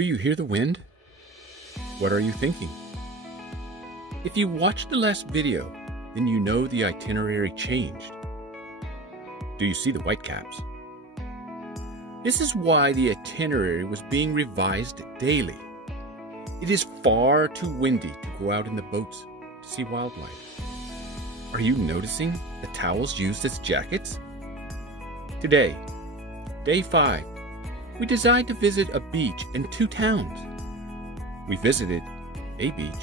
Do you hear the wind? What are you thinking? If you watched the last video, then you know the itinerary changed. Do you see the whitecaps? This is why the itinerary was being revised daily. It is far too windy to go out in the boats to see wildlife. Are you noticing the towels used as jackets? Today, day 5, we decided to visit a beach and 2 towns. We visited a beach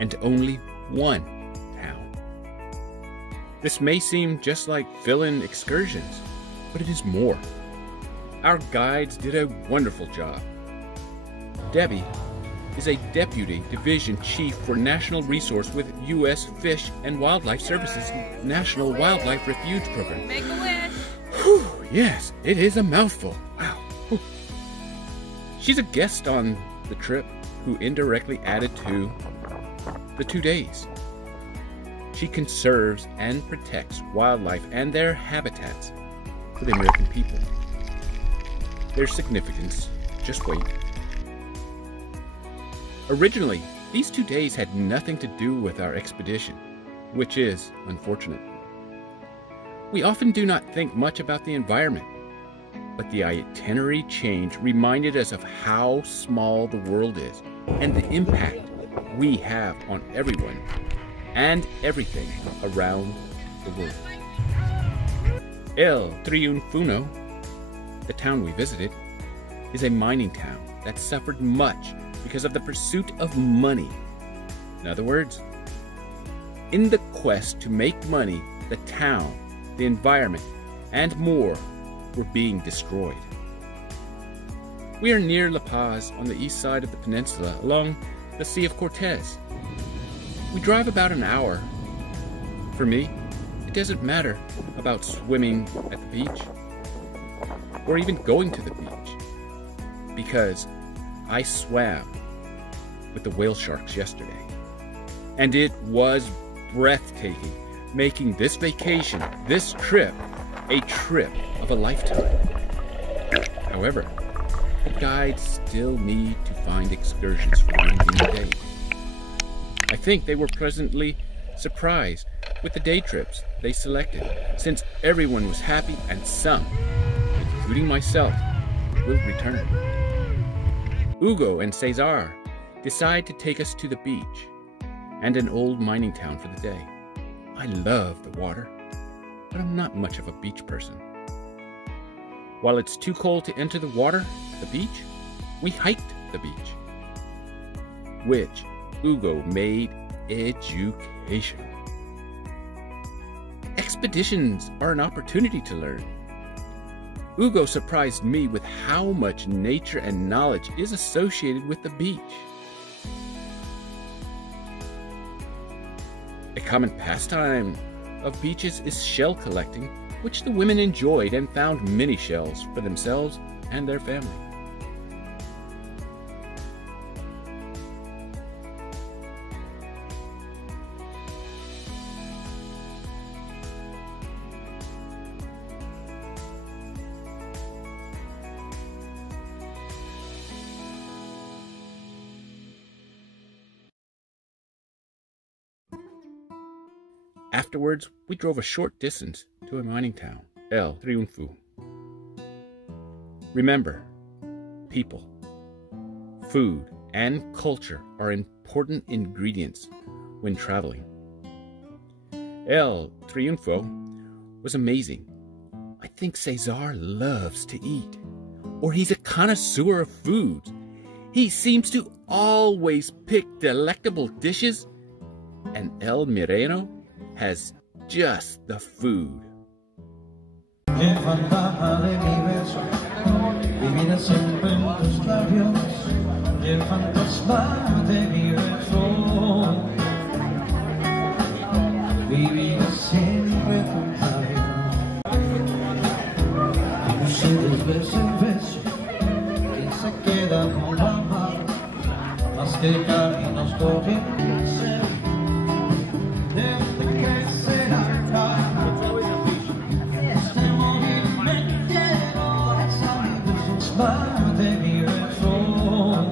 and only 1 town. This may seem just like fill-in excursions, but it is more. Our guides did a wonderful job. Debbie is a Deputy Division Chief for National Resource with U.S. Fish and Wildlife Services National Wildlife Refuge Program. Make a wish! Whew, yes, it is a mouthful. Wow. Whew. She's a guest on the trip who indirectly added to the 2 days. She conserves and protects wildlife and their habitats for the American people. Their significance, just wait. Originally, these 2 days had nothing to do with our expedition, which is unfortunate. We often do not think much about the environment, but the itinerary change reminded us of how small the world is and the impact we have on everyone and everything around the world. El Triunfuno, the town we visited, is a mining town that suffered much because of the pursuit of money. In other words, in the quest to make money, the town, the environment, and more were being destroyed. We are near La Paz on the east side of the peninsula along the Sea of Cortez. We drive about an hour. For me, it doesn't matter about swimming at the beach or even going to the beach, because I swam with the whale sharks yesterday, and it was breathtaking, making this vacation, this trip, a trip of a lifetime. However, the guides still need to find excursions for you in the day. I think they were pleasantly surprised with the day trips they selected, since everyone was happy and some, including myself, will return. Hugo and Cesar decide to take us to the beach and an old mining town for the day. I love the water, but I'm not much of a beach person. While it's too cold to enter the water, the beach, we hiked the beach, which Hugo made educational. Expeditions are an opportunity to learn. Hugo surprised me with how much nature and knowledge is associated with the beach. A common pastime of beaches is shell collecting, which the women enjoyed and found many shells for themselves and their family. Afterwards, we drove a short distance to a mining town, El Triunfo. Remember, people, food, and culture are important ingredients when traveling. El Triunfo was amazing. I think Cesar loves to eat, or he's a connoisseur of foods. He seems to always pick delectable dishes, and El Mireno has just the food. El fantasma de mi beso, vivir siempre en tus labios. El fantasma de mi beso, vivir siempre contigo. Ustedes beso en beso, que se queda con la mano, más que caminos corrientes. De mi beso,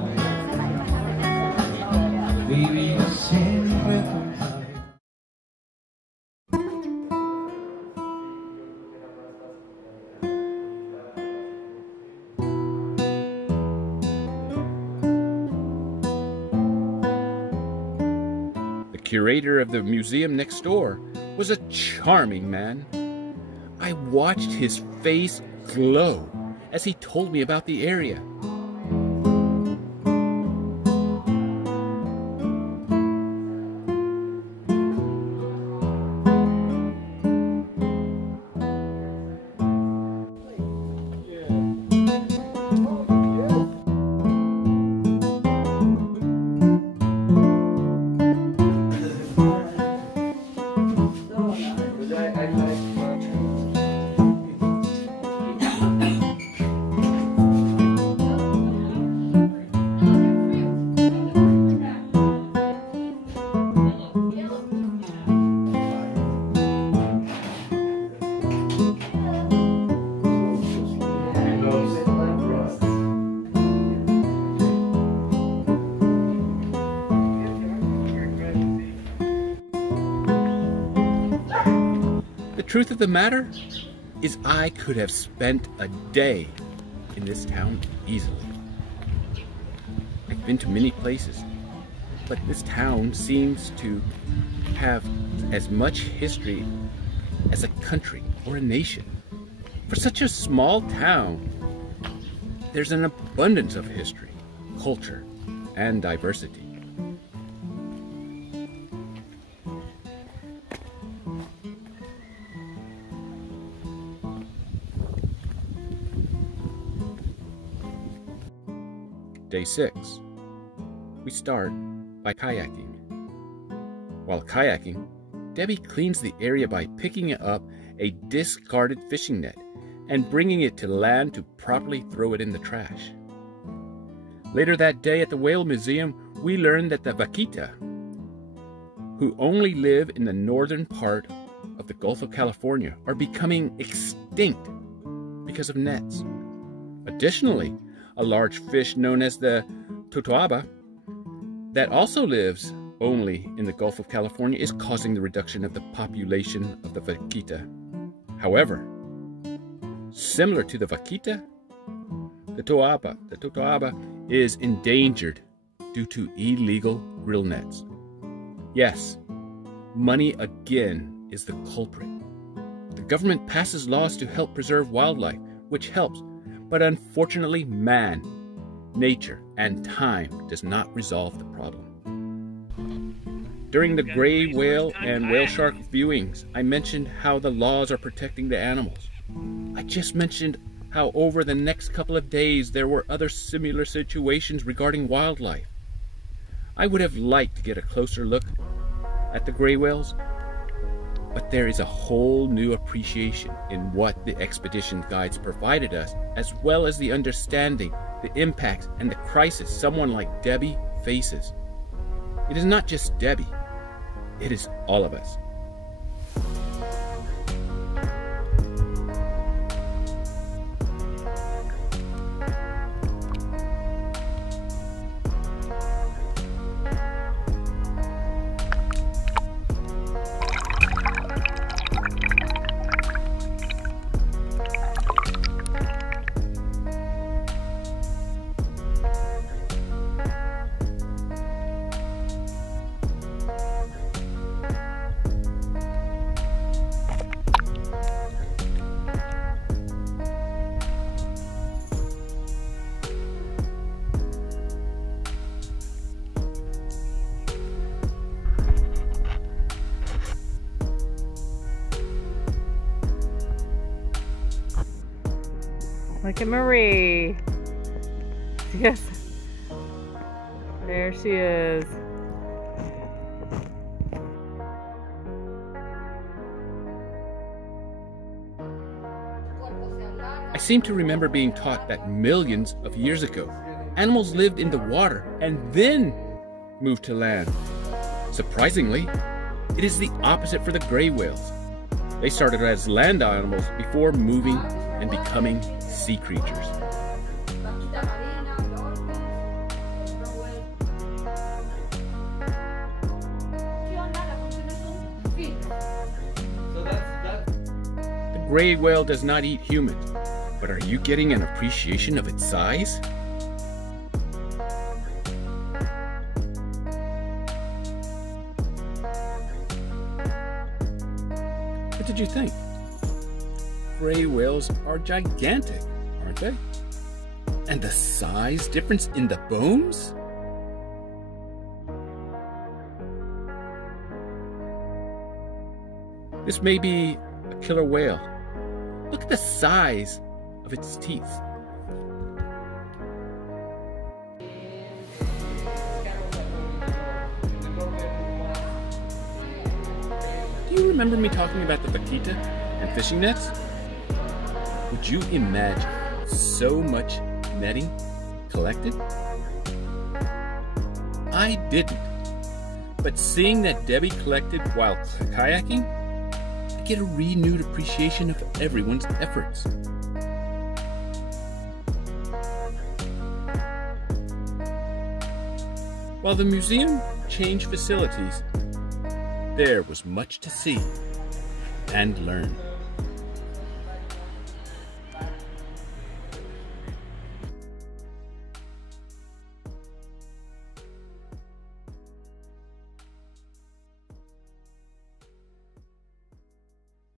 curator of the museum next door was a charming man. I watched his face glow as he told me about the area. The truth of the matter is I could have spent a day in this town easily. I've been to many places, but this town seems to have as much history as a country or a nation. For such a small town, there's an abundance of history, culture, and diversity. Day 6. We start by kayaking. While kayaking, Debbie cleans the area by picking up a discarded fishing net and bringing it to land to properly throw it in the trash. Later that day at the Whale Museum, we learn that the vaquita, who only live in the northern part of the Gulf of California, are becoming extinct because of nets. Additionally, a large fish known as the totoaba that also lives only in the Gulf of California is causing the reduction of the population of the vaquita. However, similar to the vaquita, the totoaba is endangered due to illegal grill nets. Yes, money again is the culprit. The government passes laws to help preserve wildlife, which helps, but unfortunately man, nature, and time does not resolve the problem. During the gray whale and whale shark viewings, I mentioned how the laws are protecting the animals. I just mentioned how over the next couple of days there were other similar situations regarding wildlife. I would have liked to get a closer look at the gray whales, but there is a whole new appreciation in what the expedition guides provided us, as well as the understanding, the impacts, and the crisis someone like Debbie faces. It is not just Debbie, it is all of us. Look at Marie. Yes. There she is. I seem to remember being taught that millions of years ago, animals lived in the water and then moved to land. Surprisingly, it is the opposite for the gray whales. They started as land animals before moving and becoming sea creatures. The gray whale does not eat humans, but are you getting an appreciation of its size? did you think? Gray whales are gigantic, aren't they? And the size difference in the bones? This may be a killer whale. Look at the size of its teeth. Do you remember me talking about the vaquita and fishing nets? Would you imagine so much netting collected? I didn't. But seeing that Debbie collected while kayaking, I get a renewed appreciation of everyone's efforts. While the museum changed facilities, there was much to see and learn.